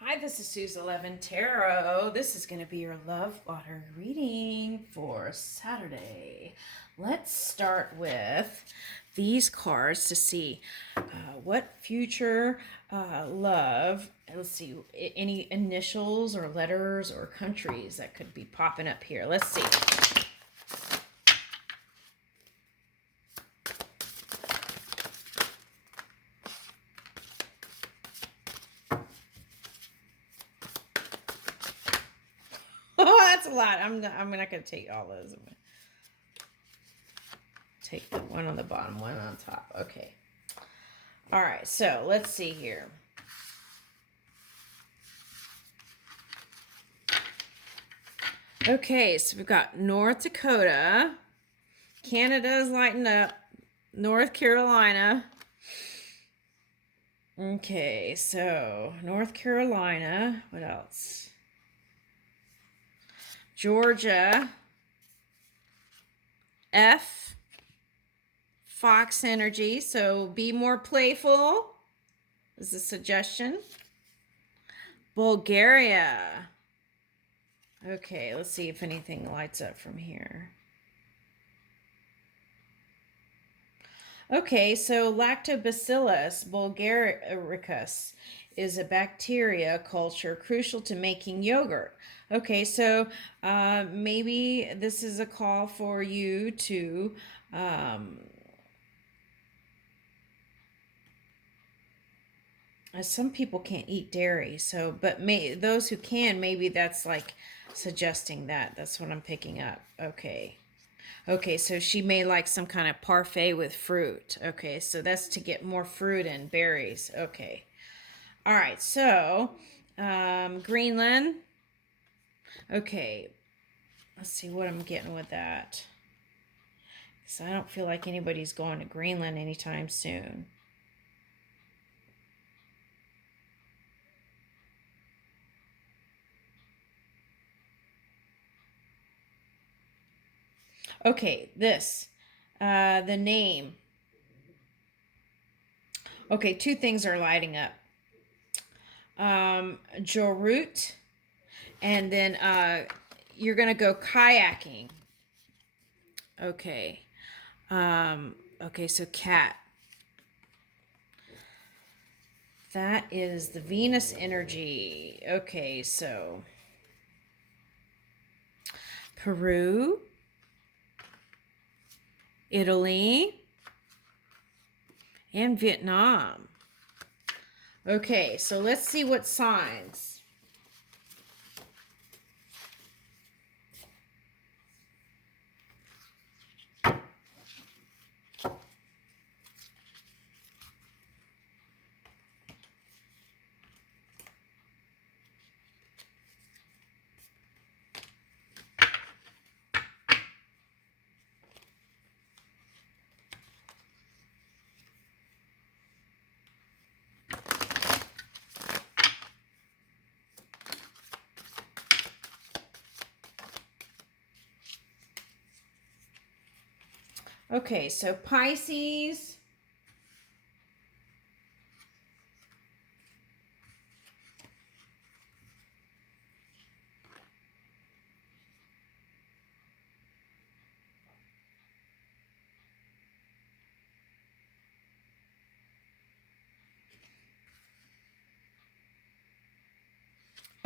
Hi, this is Suze 11 Tarot. This is going to be your love water reading for Saturday. Let's start with these cards to see what future love, let's see, any initials or letters or countries that could be popping up here. Let's see. Oh, that's a lot. I'm not going to take all those. I'm going to take the one on the bottom, one on top. Okay. All right, so let's see here. Okay, so we've got North Dakota. Canada is lighting up. North Carolina. Okay, so North Carolina. What else? Georgia. F. Fox energy. So be more playful is a suggestion. Bulgaria. Okay, let's see if anything lights up from here. Okay, so Lactobacillus bulgaricus is a bacteria culture crucial to making yogurt. Okay, so maybe this is a call for you to some people can't eat dairy, so but those who can, maybe that's like suggesting that. That's what I'm picking up. Okay. Okay, so she made like some kind of parfait with fruit. Okay, so that's to get more fruit and berries. Okay. All right, so Greenland. Okay, let's see what I'm getting with that. So I don't feel like anybody's going to Greenland anytime soon. Okay, the name. Okay, two things are lighting up. Jorut, and then you're gonna go kayaking. Okay. Okay, so cat. That is the Venus energy. Okay, so Peru, Italy, and Vietnam. Okay, so let's see what signs. Okay, so Pisces.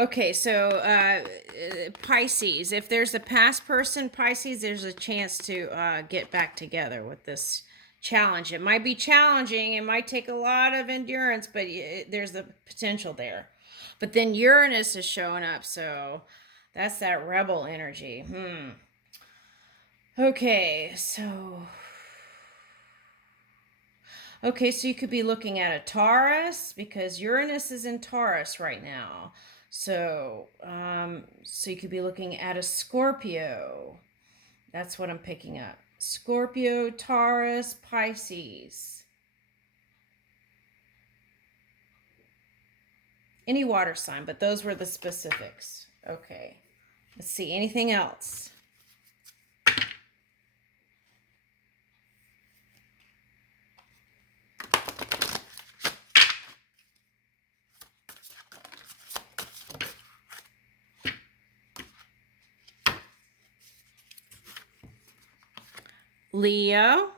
Okay, so Pisces. If there's a past person, Pisces, there's a chance to get back together with this challenge. It might be challenging. It might take a lot of endurance, but there's the potential there. But then Uranus is showing up, so that's that rebel energy. Okay, so you could be looking at a Taurus because Uranus is in Taurus right now. So you could be looking at a Scorpio. That's what I'm picking up. Scorpio, Taurus, Pisces. Any water sign, but those were the specifics. Okay. Let's see. Anything else? Leo,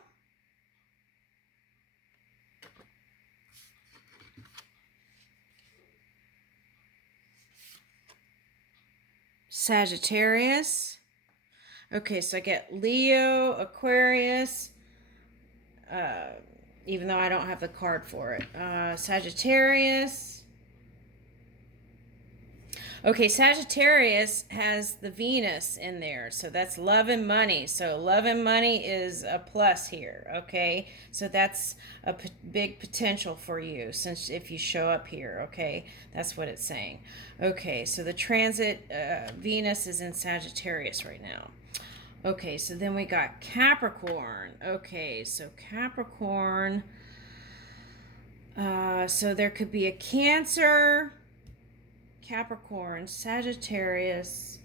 Sagittarius. Okay, so I get Leo, Aquarius, even though I don't have the card for it. Sagittarius. Okay, Sagittarius has the Venus in there, so that's love and money. So love and money is a plus here, okay? So that's a big potential for you since if you show up here, okay? That's what it's saying. Okay, so the transit, Venus is in Sagittarius right now. Okay, so then we got Capricorn. Okay, so Capricorn, so there could be a Cancer, Capricorn, Sagittarius.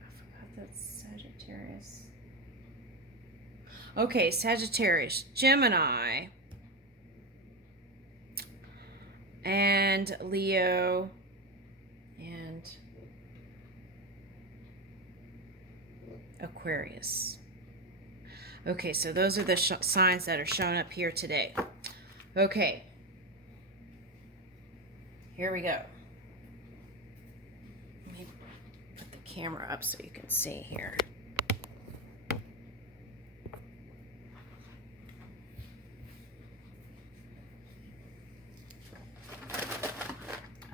I forgot that's Sagittarius. Okay, Sagittarius, Gemini, and Leo, and Aquarius. Okay, so those are the signs that are shown up here today. Okay, here we go. Let me put the camera up so you can see here.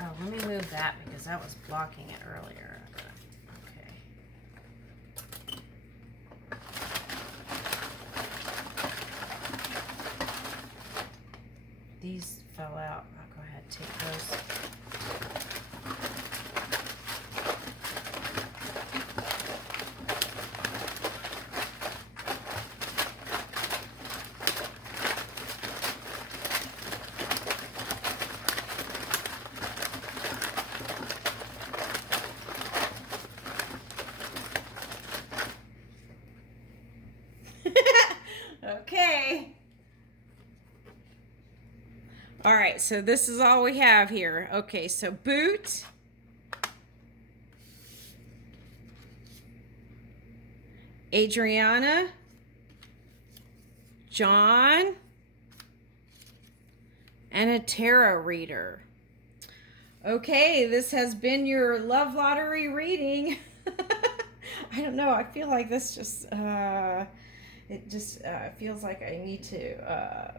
Oh, let me move that because that was blocking it earlier. Okay. These fell out. I'll go ahead and take those. Okay. All right, so this is all we have here. Okay, so Boot, Adriana, John, and a tarot reader. Okay, this has been your love lottery reading. I don't know. I feel like this just, it just feels like I need to,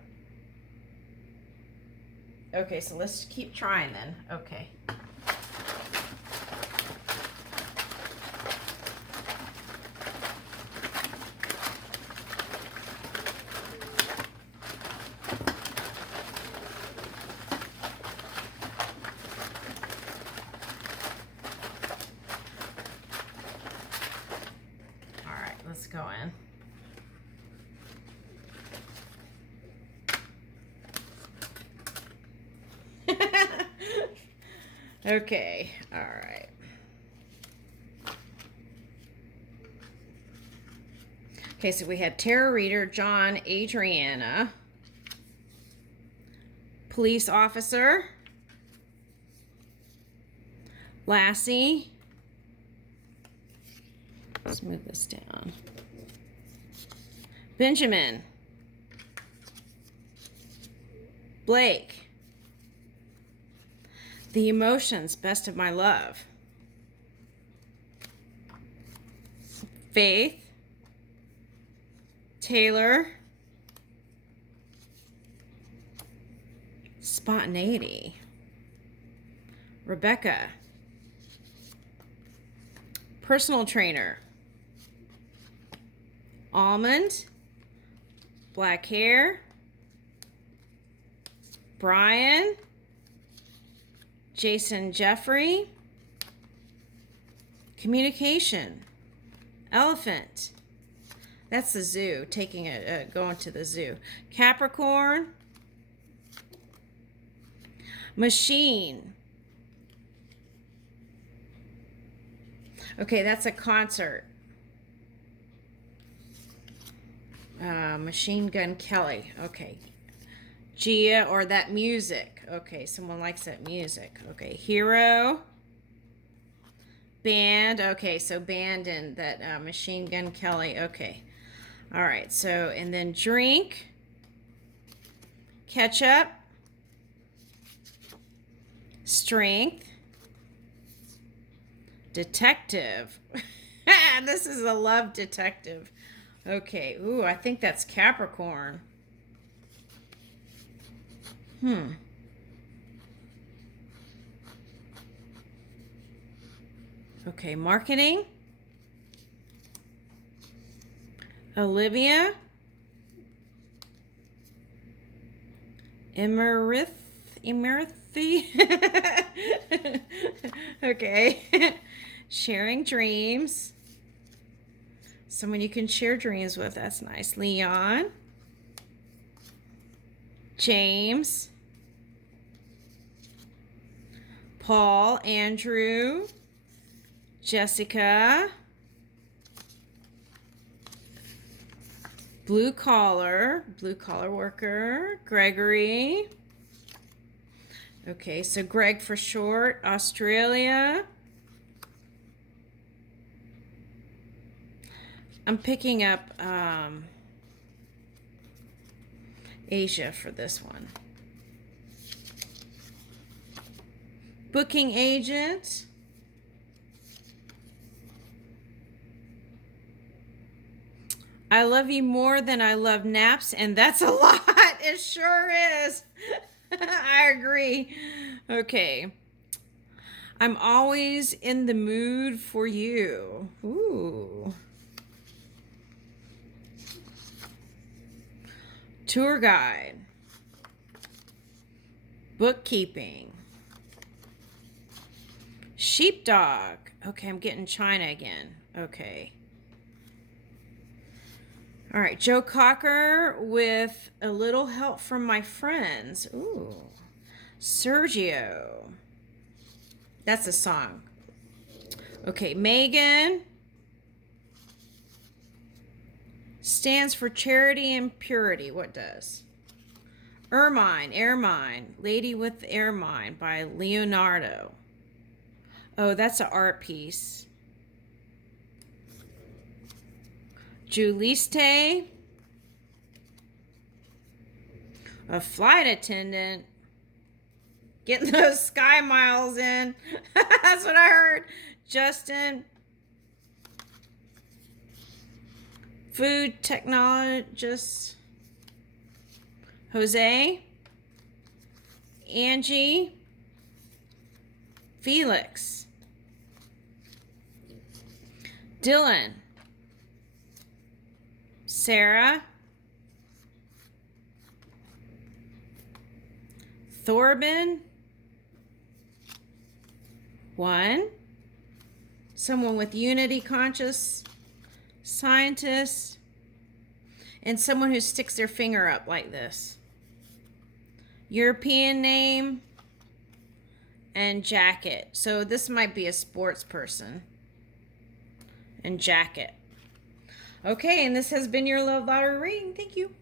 okay, so let's keep trying then. Okay. All right, let's go in. Okay, all right. Okay, so we had tarot reader, John, Adriana, police officer, Lassie. Let's move this down. Benjamin, Blake, the emotions, best of my love, Faith, Taylor, spontaneity, Rebecca, personal trainer, Almond, black hair, Brian, Jason Jeffrey, communication, elephant. That's the zoo, taking going to the zoo. Capricorn, machine. Okay, that's a concert. Machine Gun Kelly. Okay. Gia, or that music. Okay, someone likes that music. Okay, hero. Band. Okay, so band and that Machine Gun Kelly. Okay. All right, so, and then drink, ketchup, strength, detective. This is a love detective. Okay, ooh, I think that's Capricorn. Okay, marketing, Olivia, Emerithi. Okay. Sharing dreams. Someone you can share dreams with. That's nice. Leon. James. Paul. Andrew. Jessica. Blue collar worker. Gregory. Okay, so Greg for short. Australia. I'm picking up Asia for this one. Booking agent. I love you more than I love naps, and that's a lot. It sure is. I agree. Okay. I'm always in the mood for you. Ooh. Tour guide. Bookkeeping. Sheepdog. Okay, I'm getting China again. Okay. All right, Joe Cocker with a little help from my friends. Ooh. Sergio. That's a song. Okay, Megan stands for charity and purity. What does? Ermine, Lady with Ermine by Leonardo. Oh, that's an art piece. Juliste, a flight attendant. Getting those sky miles in. That's what I heard. Justin, food technologist. Jose, Angie, Felix, Dylan, Sarah, Thorben, one, someone with unity conscious, scientist, and someone who sticks their finger up like this. European name and jacket. So this might be a sports person. And jacket. Okay, and this has been your Love Lottery reading. Thank you.